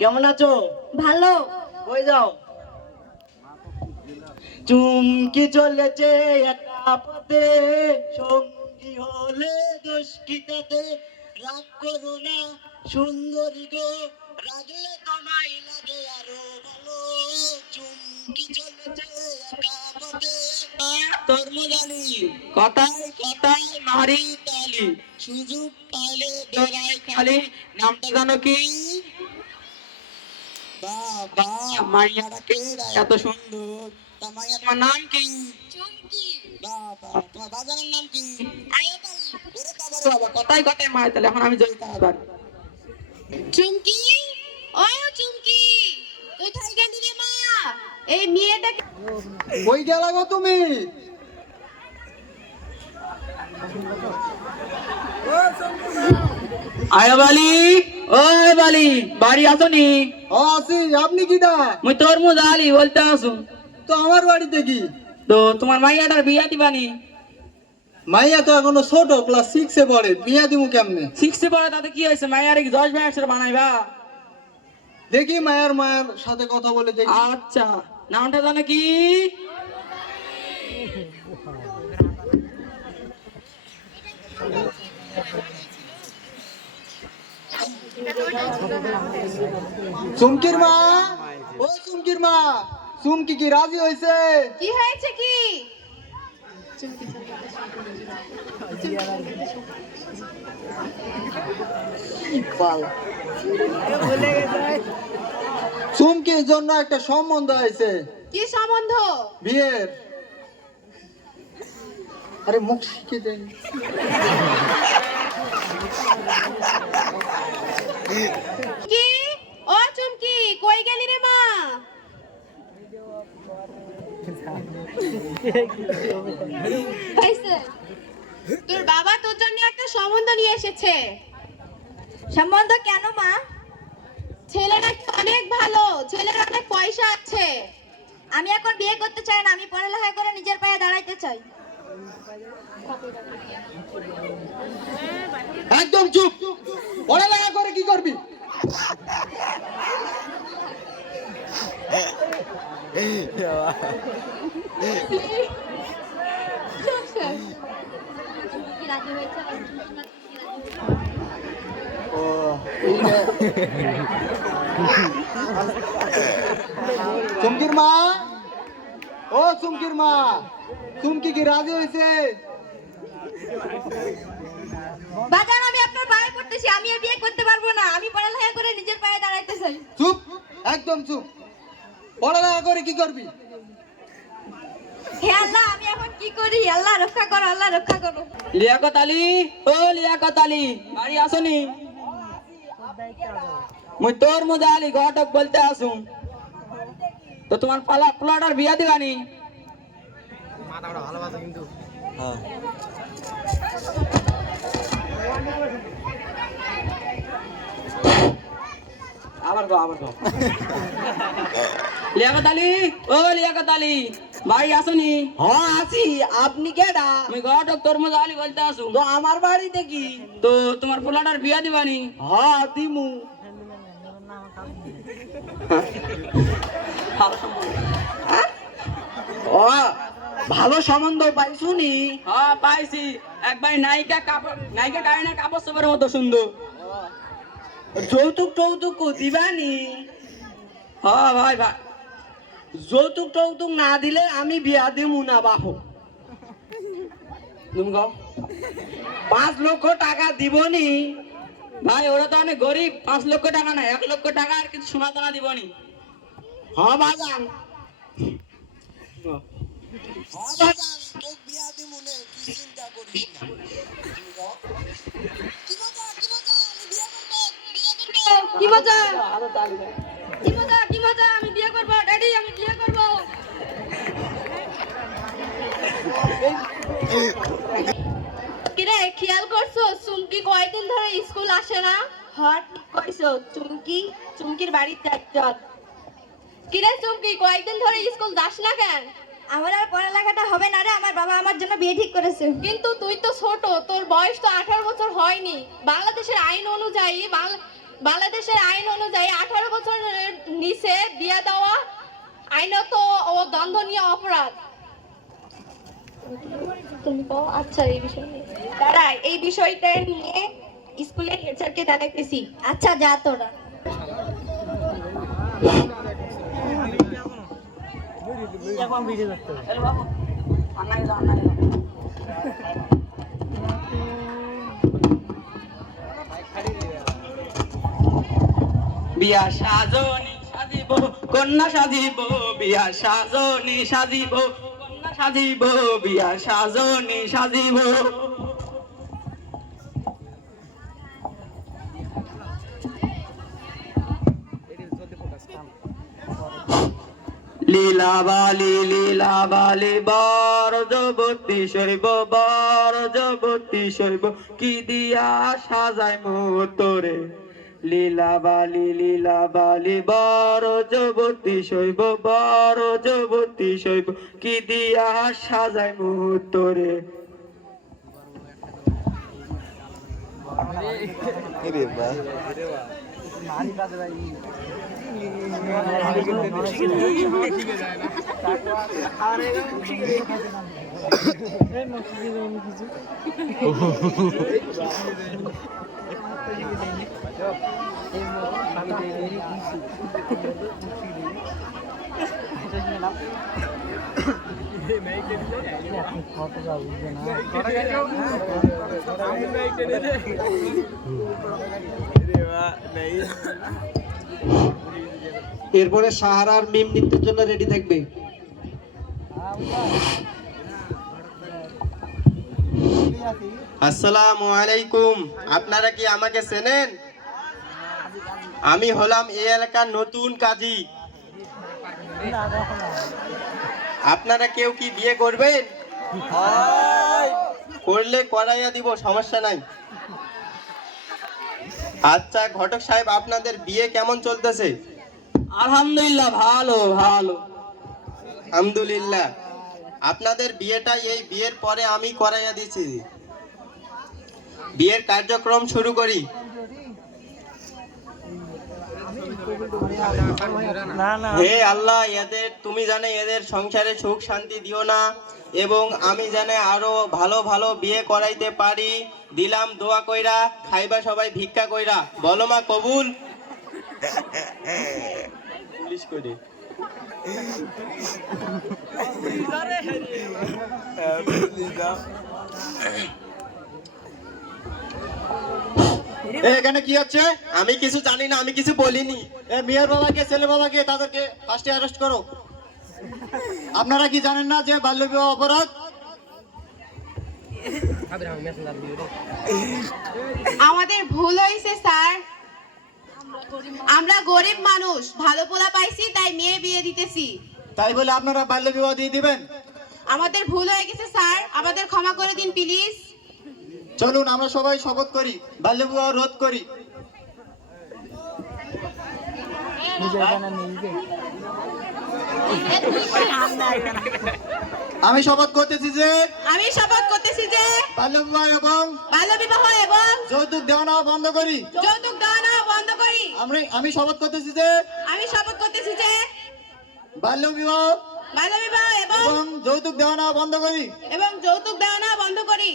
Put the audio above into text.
কেমন আছো? ভালো। কই যাও? চুমকি চলেছে একা পথে সঙ্গী হলে দোষ কি তাতে রাগ করো না সুন্দরী গো রাগলে তোমায় লাগে আরও ভালো। চুমকি চলেছে একা পথে তোর কথায় কথায় মারি তালি সুযোগ পাইলে দৌড়াই খালি। নামটা জানো কি? এত সুন্দর গো তুমি আয় বালি ওই বালি বাড়ি আসনি? ও আসি আপনি কিটা? মুই তোর মু জালি বলতে আসু। তো আমার বাড়িতে কি? তো তোমার মাইয়াটার বিয়া দিবানি? মাইয়া তো এখনও ছোট ক্লাস সিক্সে পড়ে। বিয়া দিমু কেমনে? সিক্সে পরে তাতে কি হয়েছে? মাইয়ারে কি দশ বছর বানাইবা? দেখি মায়ের মায়ের সাথে কথা বলে দেখি। আচ্ছা নামটা জানো কি? চুমকির মা? ও চুমকির মা চুমকি কি রাজি হয়েছে কি হয়েছে কি? চুমকির জন্য একটা সম্বন্ধ হয়েছে। কি সম্বন্ধ? বিয়ের। আরে মুখ শিখে দেন কি ও চুমকি কই গেলি রে মা হয়েছে? তোর বাবা তোর জন্য একটা সম্বন্ধ নিয়ে এসেছে। সম্বন্ধ কেন মা? ছেলে নাকি অনেক ভালো, ছেলের অনেক পয়সা আছে। আমি এখন বিয়ে করতে চাই না, আমি পড়ালেখা করে নিজের পায়ে দাঁড়াইতে চাই। একদম চুপ। পড়ালেখা করে কি করবি? চুমকির মা? ও চুমকির মা চুমকি কি রাজি হয়েছে? বাজান আমি আপনার পায়ে পড়তেছি আমি বিয়ে করতে পারব না আমি পড়ালেখা করে নিজের পায়ে দাঁড়াইতে চাই। চুপ একদম চুপ। পড়ালেখা করে কি করবি? হে আল্লাহ আমি এখন কি করি? আল্লাহ রক্ষা করো আল্লাহ রক্ষা করো। লিয়াকত আলী ও লিয়াকত আলী বাড়ি আসনি? মুই তোর মধ্যে আলী ঘটক বলতে আসু তো তোমার পালা প্লটার বিয়া দিবানি? আবার গো আবার গো লিয়াকত আলী ও লিয়াকত আলী বাড়ি আসনি। হ্যাঁ আছি আপনি কেডা? আমি ঘটক তোর মধ্যে আলী বলতে আসু তো আমার বাড়িতে কি? তো তোমার পোলাটার বিয়া দিবানি? হ্যাঁ দিমু। ও ভালো সম্বন্ধ পাইছুনি? হ্যাঁ পাইছি। একবার নায়িকা কাপড় নায়িকা গায়ে না কাপড় সবের মতো সুন্দর। যৌতুক টৌতুক দিবানি? হ্যাঁ ভাই ভাই। যৌতুক টৌতুক না দিলে আমি বিয়া দিমু না বাহু পাঁচ লক্ষ টাকা দিবনি? ভাই, ওরা তো অনেক গরিব। পাঁচ লক্ষ টাকা না, এক লক্ষ টাকা আর কিছু সোনা দানা দিবনি হ্যাঁ কি কি মজা কি মজা আমি বিয়ে করব ড্যাডি আমি বিয়ে করব কিরে খেয়াল করছ? চুমকি কয়দিন ধরে স্কুল আসে না? হট কইছো? চুমকি? চুমকির চল কিরে চুমকি কয়েকদিন ধরে স্কুল যাস না কেন? আমার আর পড়ালেখাটা হবে না রে আমার বাবা আমার জন্য বিয়ে ঠিক করেছে। কিন্তু তুই তো ছোট তোর বয়স তো আঠারো বছর হয়নি। বাংলাদেশের আইন অনুযায়ী বাংলাদেশের আইন অনুযায়ী আঠারো বছর বিয়ে দেওয়া আইনত ও দণ্ডনীয় অপরাধ। তুমি কও আচ্ছা এই বিষয় নিয়ে। এই বিষয়টা নিয়ে স্কুলের হেডস্যারকে জানাইতেছি। আচ্ছা যা তোরা। বিয়া সাজনি সাজিব কন্যা সাজিব বিয়া সাজনি সাজিব। কন্যা সাজিব বিয়া সাজনি সাজিব। লীলা বালি লীলা বালি বর জবতী শৈব বর জবতী শৈব কি দিয়া সাজাই তোরে? লীলা বালি লীলা বালি বর জবতী শৈব বর জবতী শৈব কি দিয়া সাজাই তোরে এরপরে সাহারার মিম নৃত্যের জন্য রেডি থাকবে। আসসালামু আলাইকুম। আপনারা কি আমাকে চেনেন? আমি হলাম এই এলাকার নতুন কাজী। আপনারা কেউ কি বিয়ে করবেন? করলে করাইয়া দিব সমস্যা নাই। আচ্ছা ঘটক সাহেব আপনাদের বিয়ে কেমন চলতেছে? আলহামদুলিল্লাহ ভালো ভালো। আলহামদুলিল্লাহ। আপনাদের বিয়েটা এই বিয়ের পরে আমি করাইয়া দিছি। বিয়ের কার্যক্রম শুরু করি। হে আল্লাহ এদের তুমি জানে এদের সংসারে সুখ শান্তি দিও না এবং আমি জানে আরও ভালো ভালো বিয়ে করাইতে পারি। দিলাম দোয়া কইরা খাইবা সবাই ভিক্ষা কইরা। বলো মা কবুল? পুলিশ করে এখানে কি হচ্ছে? আমি কিছু জানি না আমি কিছু বলিনি। এ মেয়ের বাবাকে ছেলে বাবাকে তাদেরকে ফার্স্টে অ্যারেস্ট করো। আপনারা কি জানেন না যে বাল্য বিবাহ অপরাধ? আমাদের ভুল হয়েছে স্যার। আমরা গরিব মানুষ ভালো পোলা পাইছি তাই মেয়ে বিয়ে দিতেছি। তাই বলে আপনারা বাল্য বিবাহ দিয়ে দিবেন? আমাদের ভুল হয়ে গেছে স্যার। আমাদের ক্ষমা করে দিন প্লিজ। চলুন আমরা সবাই শপথ করি বাল্য বিবাহ রোধ করি। আমি শপথ করতেছি যে আমি শপথ করতেছি যে বাল্য বিবাহ এবং বাল্য বিবাহ এবং যৌতুক দেওয়া নেওয়া বন্ধ করি। যৌতুক দেওয়া নেওয়া বন্ধ করি। আমি আমি শপথ করতেছি যে আমি শপথ করতেছি যে বাল্য বিবাহ বাল্য বিবাহ এবং এবং যৌতুক দেওয়া নেওয়া বন্ধ করি। এবং যৌতুক দেওয়া নেওয়া বন্ধ করি।